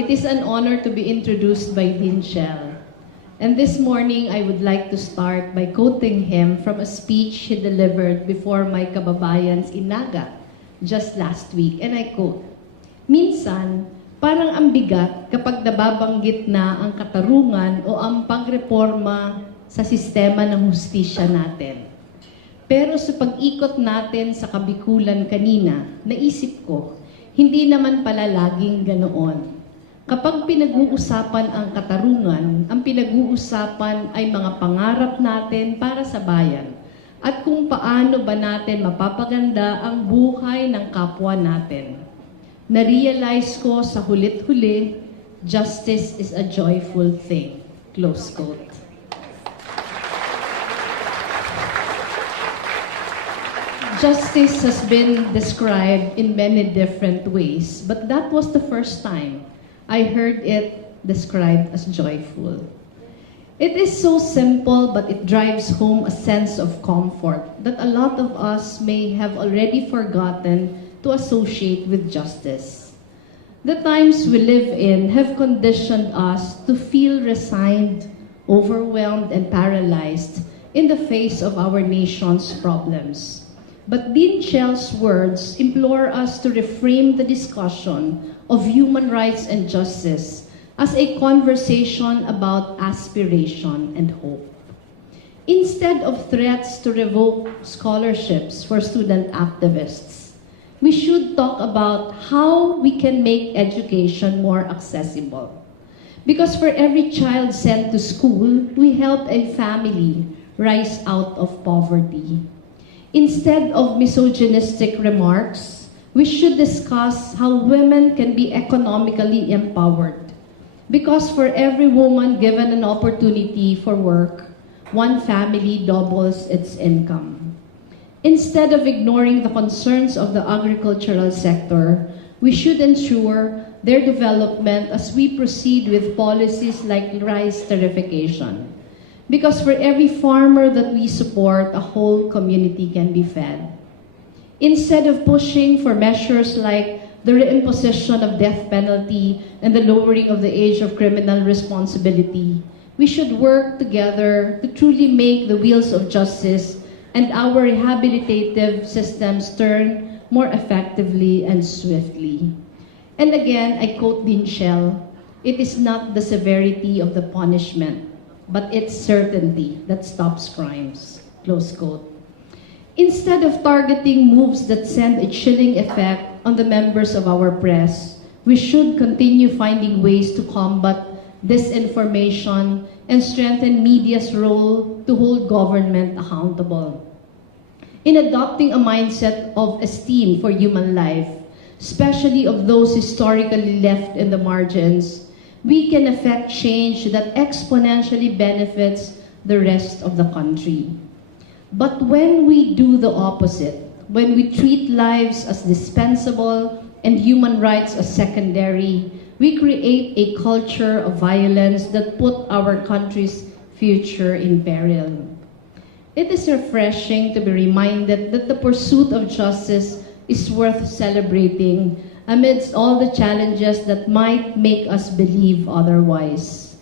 It is an honor to be introduced by Dean Shell. And this morning, I would like to start by quoting him from a speech he delivered before my kababayans in Naga just last week. And I quote, "Minsan, parang ang bigat kapag nababanggit na ang katarungan o ang pagreforma sa sistema ng hustisya natin. Pero sa pag-ikot natin sa kabikulan kanina, naisip ko, hindi naman pala laging ganoon. Kapag pinag-uusapan ang katarungan, ang pinag-uusapan ay mga pangarap natin para sa bayan at kung paano ba natin mapapaganda ang buhay ng kapwa natin. Na-realize ko sa hulit-huli, justice is a joyful thing." Close quote. Justice has been described in many different ways, but that was the first time I heard it described as joyful. It is so simple, but it drives home a sense of comfort that a lot of us may have already forgotten to associate with justice. The times we live in have conditioned us to feel resigned, overwhelmed, and paralyzed in the face of our nation's problems. But Dean Shell's words implore us to reframe the discussion of human rights and justice as a conversation about aspiration and hope. Instead of threats to revoke scholarships for student activists, we should talk about how we can make education more accessible. Because for every child sent to school, we help a family rise out of poverty. Instead of misogynistic remarks, we should discuss how women can be economically empowered. Because for every woman given an opportunity for work, one family doubles its income. Instead of ignoring the concerns of the agricultural sector, we should ensure their development as we proceed with policies like rice tariffication. Because for every farmer that we support, a whole community can be fed. Instead of pushing for measures like the reimposition of death penalty and the lowering of the age of criminal responsibility, we should work together to truly make the wheels of justice and our rehabilitative systems turn more effectively and swiftly. And again, I quote Dean Shell, "It is not the severity of the punishment, but it's certainty that stops crimes." Close quote. Instead of targeting moves that send a chilling effect on the members of our press, we should continue finding ways to combat disinformation and strengthen media's role to hold government accountable. In adopting a mindset of esteem for human life, especially of those historically left in the margins, we can effect change that exponentially benefits the rest of the country. But when we do the opposite, when we treat lives as dispensable and human rights as secondary, we create a culture of violence that put our country's future in peril. It is refreshing to be reminded that the pursuit of justice is worth celebrating amidst all the challenges that might make us believe otherwise.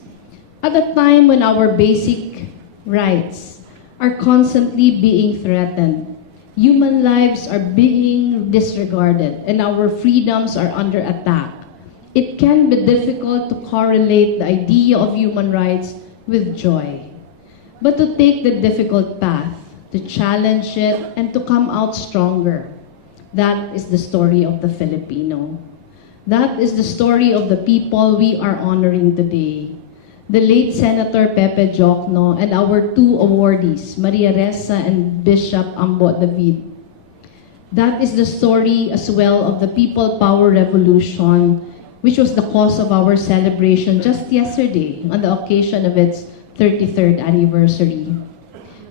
At a time when our basic rights are constantly being threatened, human lives are being disregarded, and our freedoms are under attack, it can be difficult to correlate the idea of human rights with joy. But to take the difficult path, to challenge it, and to come out stronger, that is the story of the Filipino. That is the story of the people we are honoring today. The late Senator Pepe Diokno and our two awardees, Maria Ressa and Bishop Ambo David. That is the story as well of the People Power Revolution, which was the cause of our celebration just yesterday on the occasion of its 33rd anniversary.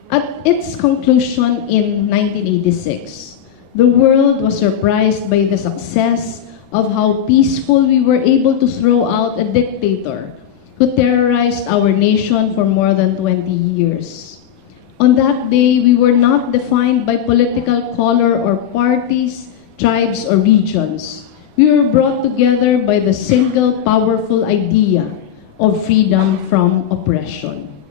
At its conclusion in 1986, the world was surprised by the success of how peaceful we were able to throw out a dictator who terrorized our nation for more than 20 years. On that day, we were not defined by political color or parties, tribes, or regions. We were brought together by the single powerful idea of freedom from oppression.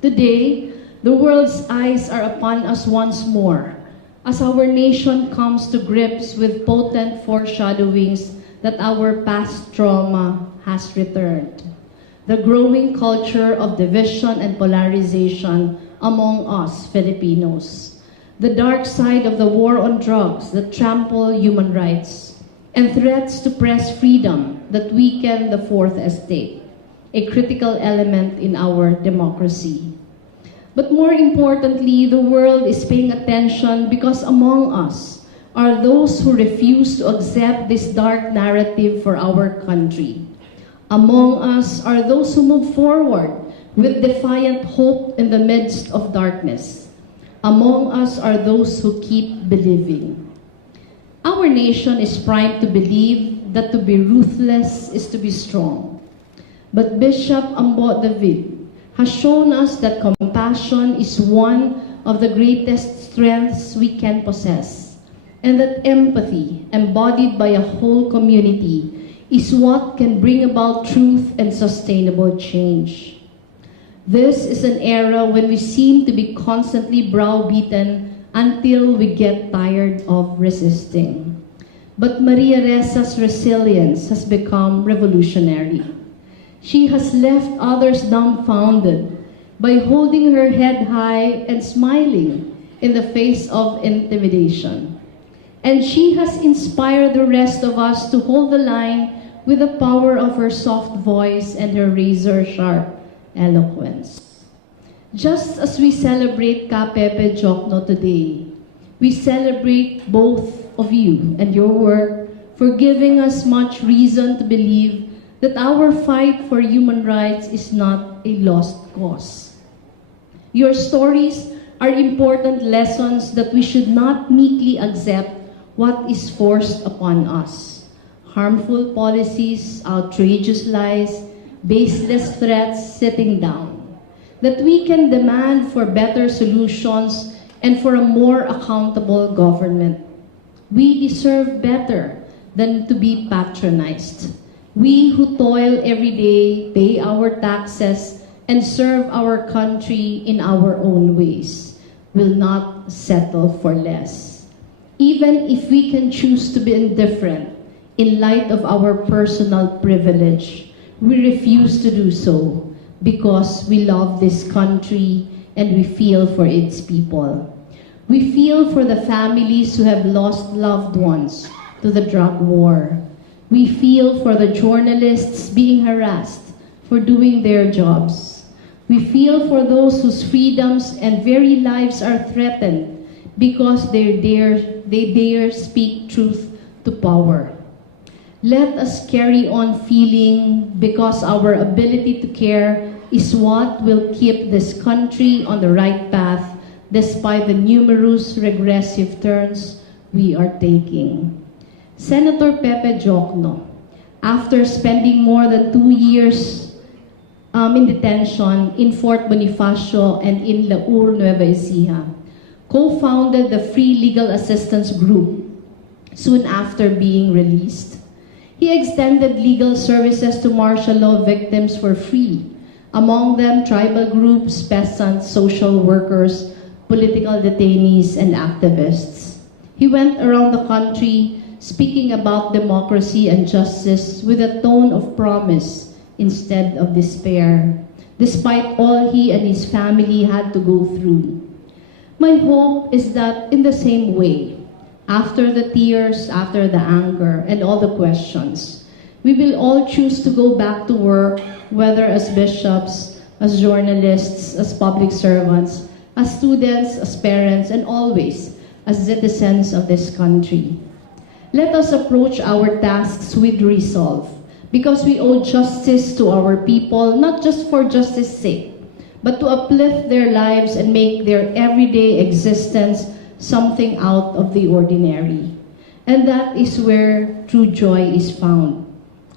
Today, the world's eyes are upon us once more as our nation comes to grips with potent foreshadowings that our past trauma has returned. The growing culture of division and polarization among us Filipinos. The dark side of the war on drugs that trample human rights, and threats to press freedom that weaken the Fourth Estate, a critical element in our democracy. But more importantly, the world is paying attention because among us are those who refuse to accept this dark narrative for our country. Among us are those who move forward with defiant hope in the midst of darkness. Among us are those who keep believing. Our nation is primed to believe that to be ruthless is to be strong. But Bishop Ambo David has shown us that compassion is one of the greatest strengths we can possess, and that empathy, embodied by a whole community, is what can bring about truth and sustainable change. This is an era when we seem to be constantly browbeaten until we get tired of resisting. But Maria Reza's resilience has become revolutionary. She has left others dumbfounded by holding her head high and smiling in the face of intimidation. And she has inspired the rest of us to hold the line with the power of her soft voice and her razor-sharp eloquence. Just as we celebrate Ka Pepe Diokno today, we celebrate both of you and your work for giving us much reason to believe that our fight for human rights is not a lost cause. Your stories are important lessons that we should not meekly accept what is forced upon us. Harmful policies, outrageous lies, baseless threats, sitting down. That we can demand for better solutions and for a more accountable government. We deserve better than to be patronized. We who toil every day, pay our taxes, and serve our country in our own ways will not settle for less. Even if we can choose to be indifferent in light of our personal privilege, we refuse to do so because we love this country and we feel for its people. We feel for the families who have lost loved ones to the drug war. We feel for the journalists being harassed for doing their jobs. We feel for those whose freedoms and very lives are threatened because they dare speak truth to power. Let us carry on feeling because our ability to care is what will keep this country on the right path despite the numerous regressive turns we are taking. Senator Pepe Diokno, after spending more than 2 years in detention in Fort Bonifacio and in Laur, Nueva Ecija, co-founded the Free Legal Assistance Group soon after being released. He extended legal services to martial law victims for free, among them tribal groups, peasants, social workers, political detainees, and activists. He went around the country speaking about democracy and justice with a tone of promise instead of despair, despite all he and his family had to go through. My hope is that in the same way, after the tears, after the anger, and all the questions, we will all choose to go back to work, whether as bishops, as journalists, as public servants, as students, as parents, and always as citizens of this country. Let us approach our tasks with resolve, because we owe justice to our people, not just for justice's sake, but to uplift their lives and make their everyday existence something out of the ordinary. And that is where true joy is found,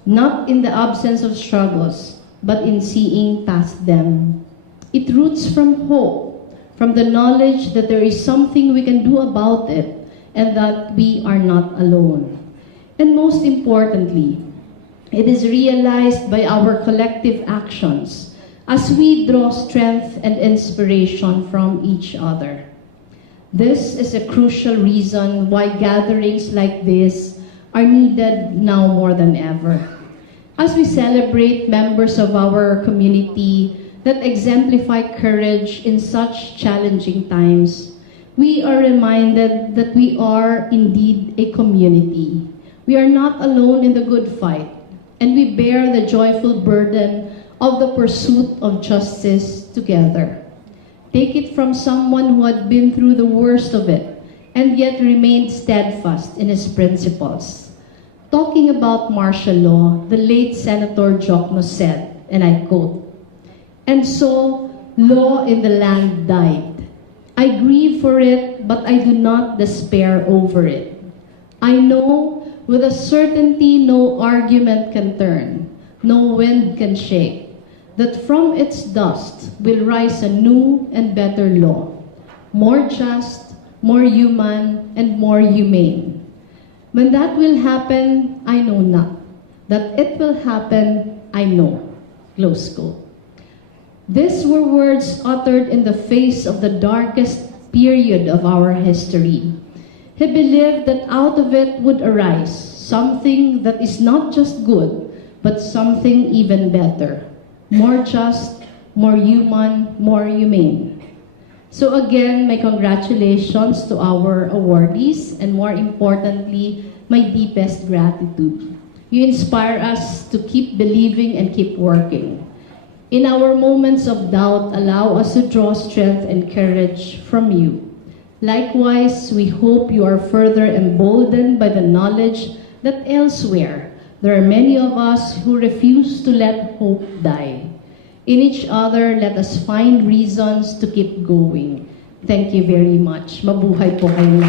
not in the absence of struggles, but in seeing past them. It roots from hope, from the knowledge that there is something we can do about it, and that we are not alone. And most importantly, it is realized by our collective actions as we draw strength and inspiration from each other. This is a crucial reason why gatherings like this are needed now more than ever. As we celebrate members of our community that exemplify courage in such challenging times, we are reminded that we are indeed a community. We are not alone in the good fight, and we bear the joyful burden of the pursuit of justice together. Take it from someone who had been through the worst of it and yet remained steadfast in his principles. Talking about martial law, the late Senator Diokno said, and I quote, "And so, law in the land died. I grieve for it, but I do not despair over it. I know with a certainty no argument can turn, no wind can shake, that from its dust will rise a new and better law, more just, more human, and more humane. When that will happen, I know not. That it will happen, I know." Close quote. These were words uttered in the face of the darkest period of our history. He believed that out of it would arise something that is not just good, but something even better, more just, more human, more humane. So again, my congratulations to our awardees, and more importantly, my deepest gratitude. You inspire us to keep believing and keep working. In our moments of doubt, allow us to draw strength and courage from you. Likewise, we hope you are further emboldened by the knowledge that elsewhere, there are many of us who refuse to let hope die. In each other, let us find reasons to keep going. Thank you very much. Mabuhay po kayo.